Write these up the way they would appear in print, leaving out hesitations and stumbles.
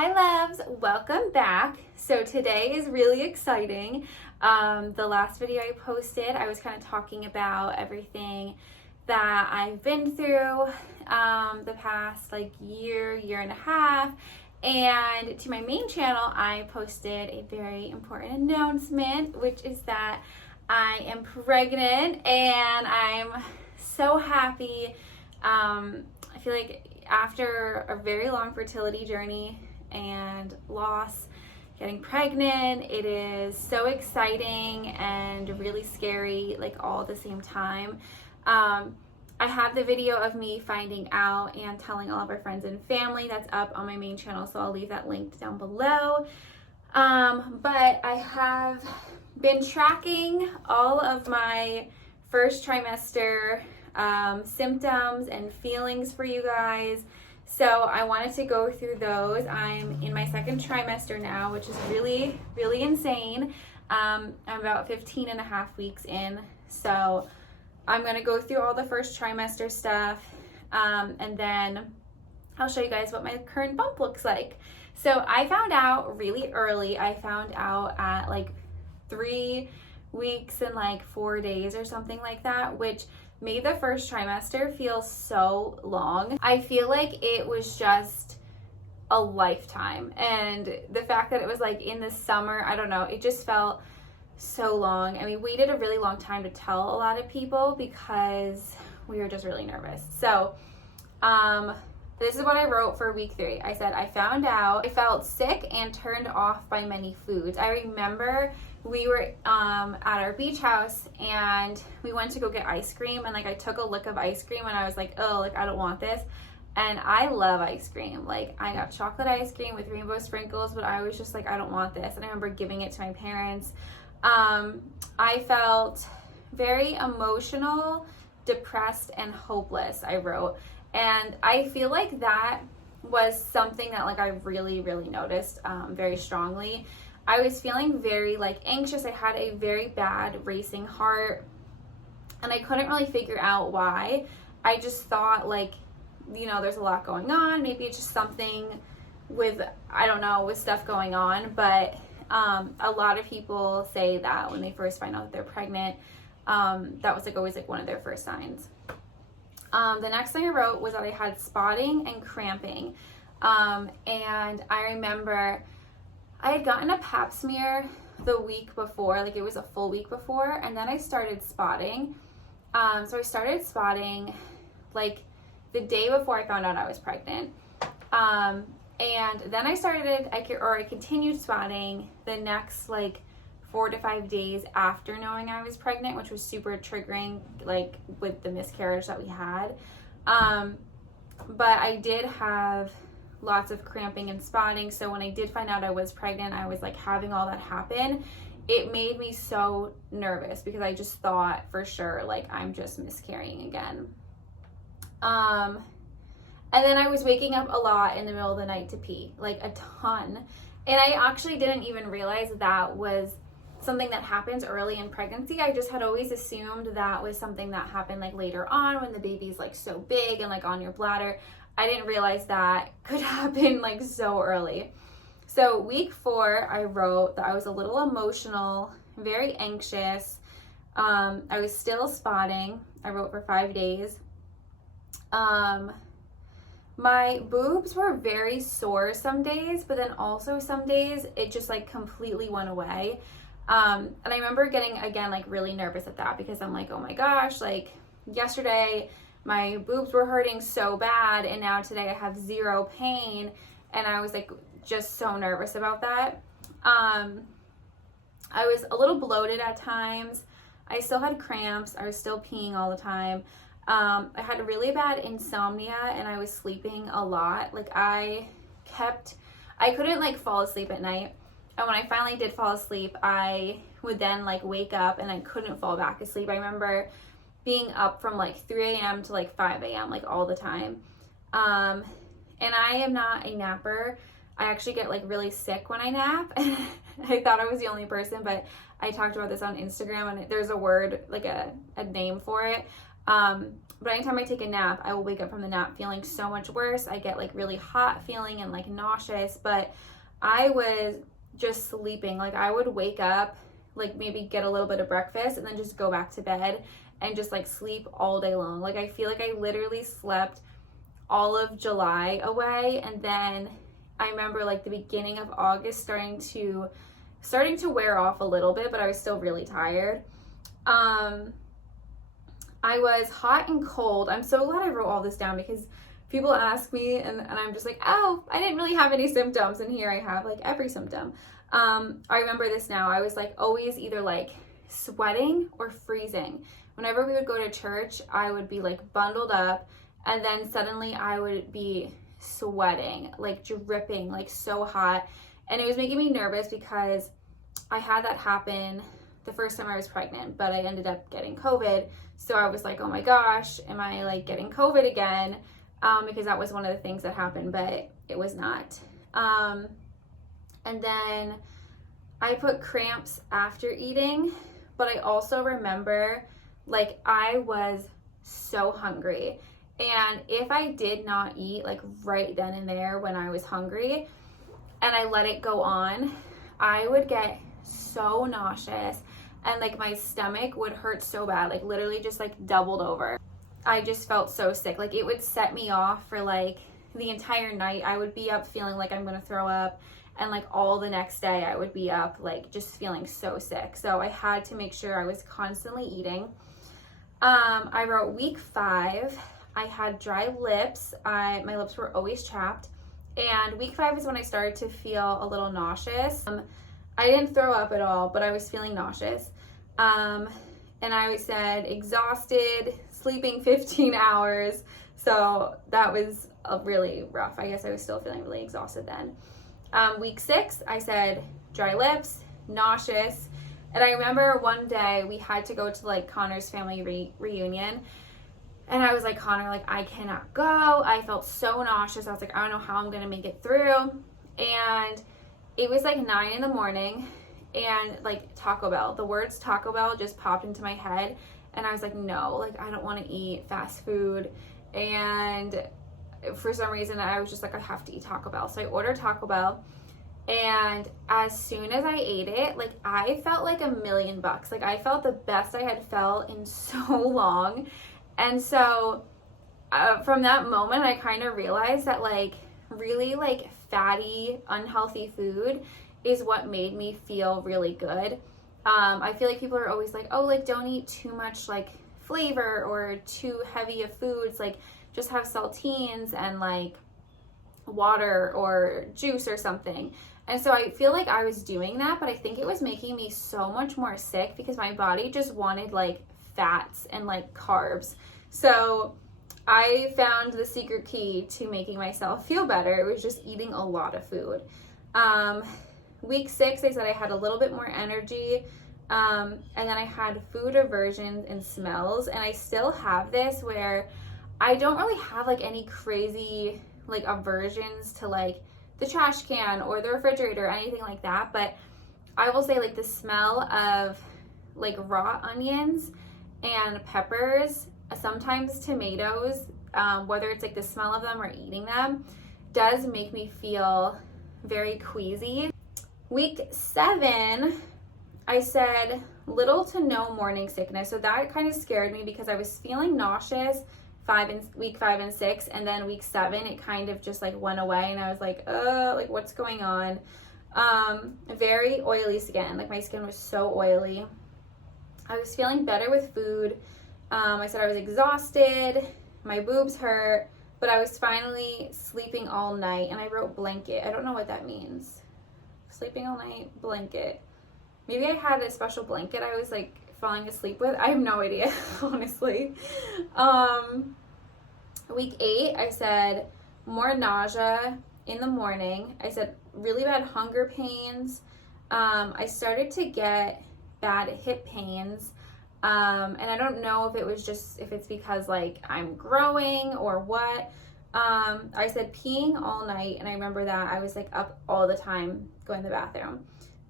Hi loves, welcome back. So today is really exciting. The last video I posted, I was kind of talking about everything that I've been through the past year and a half. And to my main channel, I posted a very important announcement, which is that I am pregnant and I'm so happy. I feel like after a very long fertility journey and loss, getting pregnant, it is so exciting and really scary, all at the same time. I have the video of me finding out and telling all of our friends and family that's up on my main channel, so I'll leave that linked down below. But I have been tracking all of my first trimester symptoms and feelings for you guys. So I wanted to go through those. I'm in my second trimester now, which is really, really insane. I'm about 15 and a half weeks in. So I'm gonna go through all the first trimester stuff, and then I'll show you guys what my current bump looks like. So I found out really early. I found out at 3 weeks and 4 days or something like that, which made the first trimester feel so long. I feel like it was just a lifetime. And the fact that it was in the summer, I don't know, it just felt so long. And we waited a really long time to tell a lot of people because we were just really nervous. So this is what I wrote for week 3. I said, I found out I felt sick and turned off by many foods. I remember we were at our beach house and we went to go get ice cream, and I took a lick of ice cream and I was like, oh, I don't want this. And I love ice cream. I got chocolate ice cream with rainbow sprinkles, but I was just I don't want this. And I remember giving it to my parents. I felt very emotional, depressed, and hopeless, I wrote. And I feel like that was something that I really, really noticed very strongly. I was feeling very anxious. I had a very bad racing heart and I couldn't really figure out why. I just thought there's a lot going on. Maybe it's just something with, I don't know, with stuff going on. But a lot of people say that when they first find out that they're pregnant, that was always one of their first signs. The next thing I wrote was that I had spotting and cramping. And I remember I had gotten a pap smear the week before, it was a full week before, and then I started spotting. So I started spotting the day before I found out I was pregnant. And then I continued spotting the next 4 to 5 days after knowing I was pregnant, which was super triggering, with the miscarriage that we had. But I did have lots of cramping and spotting. So when I did find out I was pregnant, I was having all that happen. It made me so nervous because I just thought for sure, I'm just miscarrying again. And then I was waking up a lot in the middle of the night to pee, a ton. And I actually didn't even realize that was something that happens early in pregnancy. I just had always assumed that was something that happened later on when the baby's so big and on your bladder. I didn't realize that could happen so early. So week 4, I wrote that I was a little emotional, very anxious. I was still spotting. I wrote for 5 days. My boobs were very sore some days, but then also some days it just completely went away. And I remember getting, again, really nervous at that because I'm oh my gosh, yesterday my boobs were hurting so bad and now today I have zero pain. And I was just so nervous about that. I was a little bloated at times. I still had cramps. I was still peeing all the time. I had really bad insomnia and I was sleeping a lot. I couldn't fall asleep at night. And when I finally did fall asleep, I would then wake up and I couldn't fall back asleep. I remember being up from 3 a.m. to 5 a.m. all the time. And I am not a napper. I actually get really sick when I nap. I thought I was the only person, but I talked about this on Instagram and there's a word, a name for it. But anytime I take a nap, I will wake up from the nap feeling so much worse. I get like really hot feeling and like nauseous, but I was just sleeping. Like I would wake up, like maybe get a little bit of breakfast and then just go back to bed and just like sleep all day long. Like I feel like I literally slept all of July away, and then I remember like the beginning of August starting to wear off a little bit, but I was still really tired. I was hot and cold. I'm so glad I wrote all this down because people ask me and I'm just like, oh, I didn't really have any symptoms, and here I have like every symptom. I remember this now. I was like always either like sweating or freezing. Whenever we would go to church, I would be like bundled up, and then suddenly I would be sweating, like dripping, like so hot. And it was making me nervous because I had that happen the first time I was pregnant, but I ended up getting COVID. So I was like, oh my gosh, am I like getting COVID again? Because that was one of the things that happened, but it was not. And then I put cramps after eating, but I also remember like I was so hungry. And if I did not eat like right then and there when I was hungry and I let it go on, I would get so nauseous and like my stomach would hurt so bad, like literally just like doubled over. I just felt so sick. Like it would set me off for like the entire night. I would be up feeling like I'm gonna throw up, and like all the next day I would be up like just feeling so sick. So I had to make sure I was constantly eating. I wrote week 5. I had dry lips. My lips were always chapped. And week 5 is when I started to feel a little nauseous. I didn't throw up at all, but I was feeling nauseous. And I said exhausted, sleeping 15 hours. So that was really rough. I guess I was still feeling really exhausted then. Week 6, I said dry lips, nauseous. And I remember one day we had to go to like Connor's family reunion. And I was like, Connor, like I cannot go. I felt so nauseous. I was like, I don't know how I'm going to make it through. And it was like 9 in the morning, and like Taco Bell, the words Taco Bell just popped into my head. And I was like, no, like I don't want to eat fast food. And for some reason I was just like, I have to eat Taco Bell. So I ordered Taco Bell, and as soon as I ate it, like I felt like $1,000,000. Like I felt the best I had felt in so long. And so from that moment, I kind of realized that like really like fatty, unhealthy food is what made me feel really good. I feel like people are always like, oh, like don't eat too much like flavor or too heavy of foods, like just have saltines and like water or juice or something. And so I feel like I was doing that, but I think it was making me so much more sick because my body just wanted like fats and like carbs. So I found the secret key to making myself feel better. It was just eating a lot of food. Week 6, I said I had a little bit more energy. And then I had food aversions and smells. And I still have this where I don't really have like any crazy like aversions to like the trash can or the refrigerator or anything like that. But I will say like the smell of like raw onions and peppers, sometimes tomatoes, whether it's like the smell of them or eating them, does make me feel very queasy. Week 7, I said little to no morning sickness. So that kind of scared me because I was feeling nauseous week 5 and 6, and then week 7 it kind of just like went away, and I was like, like what's going on? Very oily skin. Like my skin was so oily. I was feeling better with food. I said I was exhausted, my boobs hurt, but I was finally sleeping all night. And I wrote blanket. I don't know what that means. Sleeping all night, blanket. Maybe I had a special blanket I was like falling asleep with. I have no idea, honestly. Week 8, I said more nausea in the morning. I said really bad hunger pains. I started to get bad hip pains. And I don't know if it's because like I'm growing or what. I said peeing all night, and I remember that I was like up all the time going to the bathroom.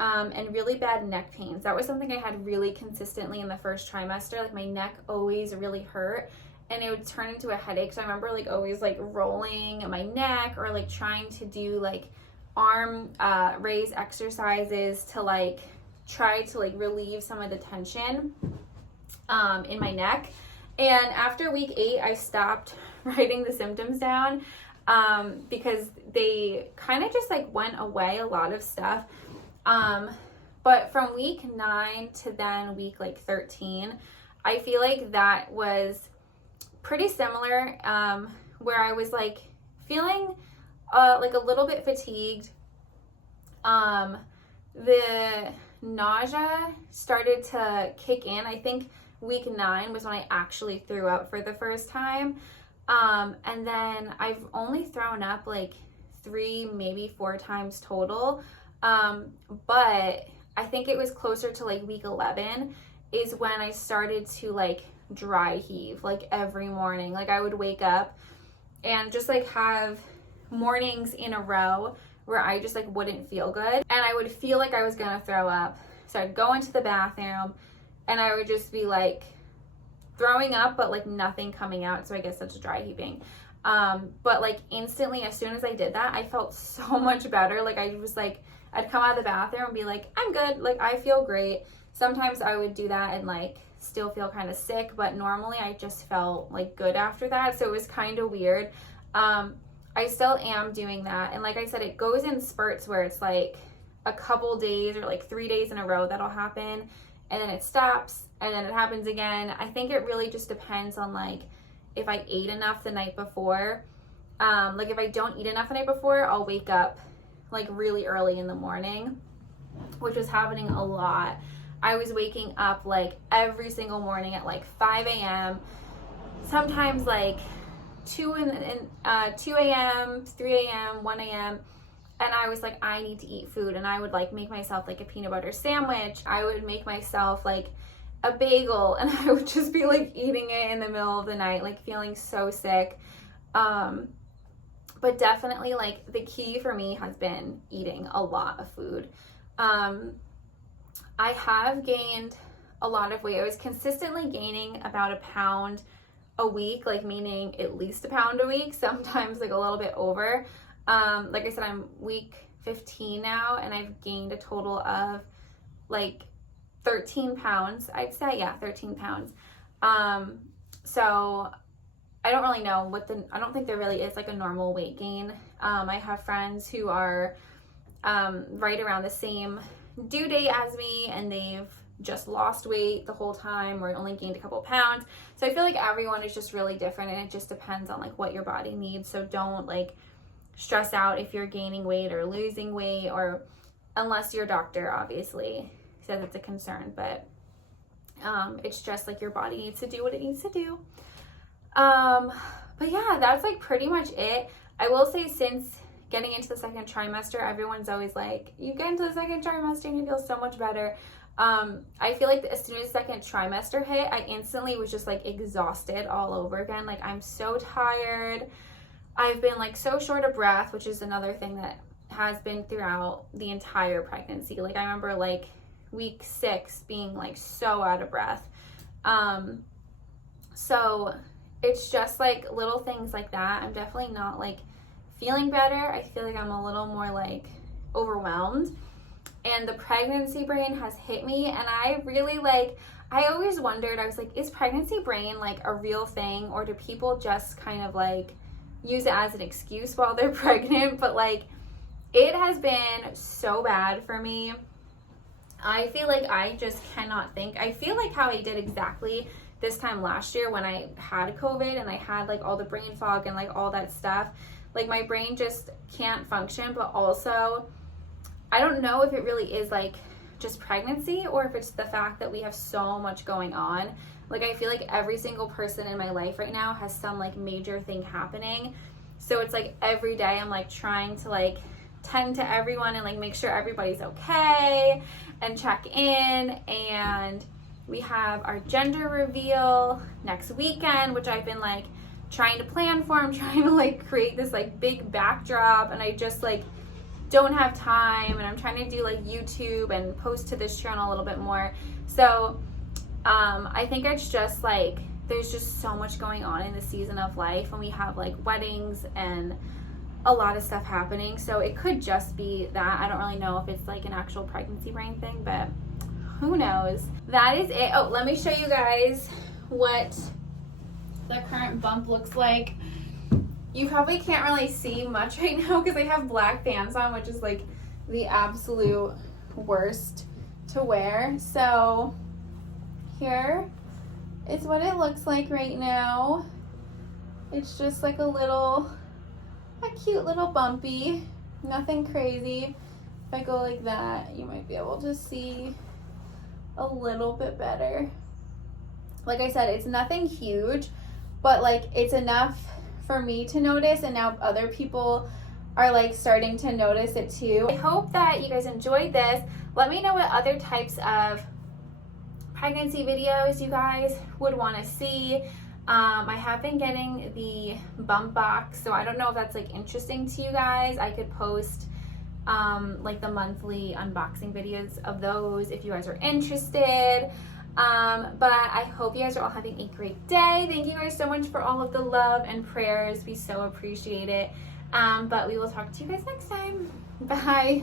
and really bad neck pains. That was something I had really consistently in the first trimester. Like my neck always really hurt and it would turn into a headache. So I remember like always like rolling my neck or like trying to do like arm raise exercises to like try to like relieve some of the tension in my neck. And after week 8, I stopped writing the symptoms down because they kind of just like went away, a lot of stuff. But from week 9 to then week like 13, I feel like that was pretty similar, where I was like feeling like a little bit fatigued. The nausea started to kick in. I think week 9 was when I actually threw up for the first time. And then I've only thrown up like 3, maybe 4 times total. But I think it was closer to like week 11 is when I started to like dry heave like every morning. Like I would wake up and just like have mornings in a row where I just like wouldn't feel good and I would feel like I was gonna throw up. So I'd go into the bathroom and I would just be like throwing up but like nothing coming out. So I guess that's dry heaving. But like instantly as soon as I did that, I felt so much better. Like I was like, I'd come out of the bathroom and be like, I'm good, like I feel great. Sometimes I would do that and like still feel kind of sick, but normally I just felt like good after that. So it was kind of weird. I still am doing that. And like I said, it goes in spurts where it's like a couple days or like 3 days in a row that'll happen. And then it stops and then it happens again. I think it really just depends on like if I ate enough the night before. Like if I don't eat enough the night before, I'll wake up like really early in the morning, which was happening a lot. I was waking up like every single morning at like 5 a.m. Sometimes like 2 a.m., 3 a.m., 1 a.m. And I was like, I need to eat food. And I would like make myself like a peanut butter sandwich. I would make myself like a bagel and I would just be like eating it in the middle of the night, like feeling so sick. But definitely like the key for me has been eating a lot of food. I have gained a lot of weight. I was consistently gaining about 1 pound a week, like meaning at least 1 pound a week, sometimes like a little bit over. Like I said, I'm week 15 now and I've gained a total of like 13 pounds, I'd say. Yeah, 13 pounds. So I don't really know I don't think there really is like a normal weight gain. I have friends who are right around the same due date as me and they've just lost weight the whole time or only gained a couple pounds. So I feel like everyone is just really different and it just depends on like what your body needs. So don't like stress out if you're gaining weight or losing weight, or unless your doctor obviously says it's a concern, but it's just like your body needs to do what it needs to do. But yeah, that's like pretty much it. I will say since getting into the second trimester, everyone's always like, you get into the second trimester and you feel so much better. I feel like as soon as second trimester hit, I instantly was just like exhausted all over again. Like I'm so tired. I've been like so short of breath, which is another thing that has been throughout the entire pregnancy. Like I remember like week 6 being like so out of breath. So it's just like little things like that. I'm definitely not like feeling better. I feel like I'm a little more like overwhelmed. And the pregnancy brain has hit me, and I really like, I always wondered, I was like, is pregnancy brain like a real thing, or do people just kind of like use it as an excuse while they're pregnant? But like it has been so bad for me. I feel like I just cannot think. I feel like how I did exactly this time last year when I had COVID and I had like all the brain fog and like all that stuff. Like my brain just can't function, but also I don't know if it really is like just pregnancy or if it's the fact that we have so much going on. Like I feel like every single person in my life right now has some like major thing happening. So it's like every day I'm like trying to like tend to everyone and like make sure everybody's okay and check in. And we have our gender reveal next weekend, which I've been like trying to plan for. I'm trying to like create this like big backdrop, and I just like don't have time, and I'm trying to do like YouTube and post to this channel a little bit more. So I think it's just like there's just so much going on in the season of life when we have like weddings and a lot of stuff happening. So it could just be that. I don't really know if it's like an actual pregnancy brain thing, but who knows. That is it. Oh, let me show you guys what the current bump looks like. You probably can't really see much right now because I have black pants on, which is like the absolute worst to wear. So here is what it looks like right now. It's just like a cute little bumpy, nothing crazy. If I go like that, you might be able to see a little bit better. Like I said, it's nothing huge, but like it's enough for me to notice, and now other people are like starting to notice it too. I hope that you guys enjoyed this. Let me know what other types of pregnancy videos you guys would want to see. I have been getting the bump box, so I don't know if that's like interesting to you guys. I could post like the monthly unboxing videos of those if you guys are interested. But I hope you guys are all having a great day. Thank you guys so much for all of the love and prayers. We so appreciate it. But we will talk to you guys next time. Bye.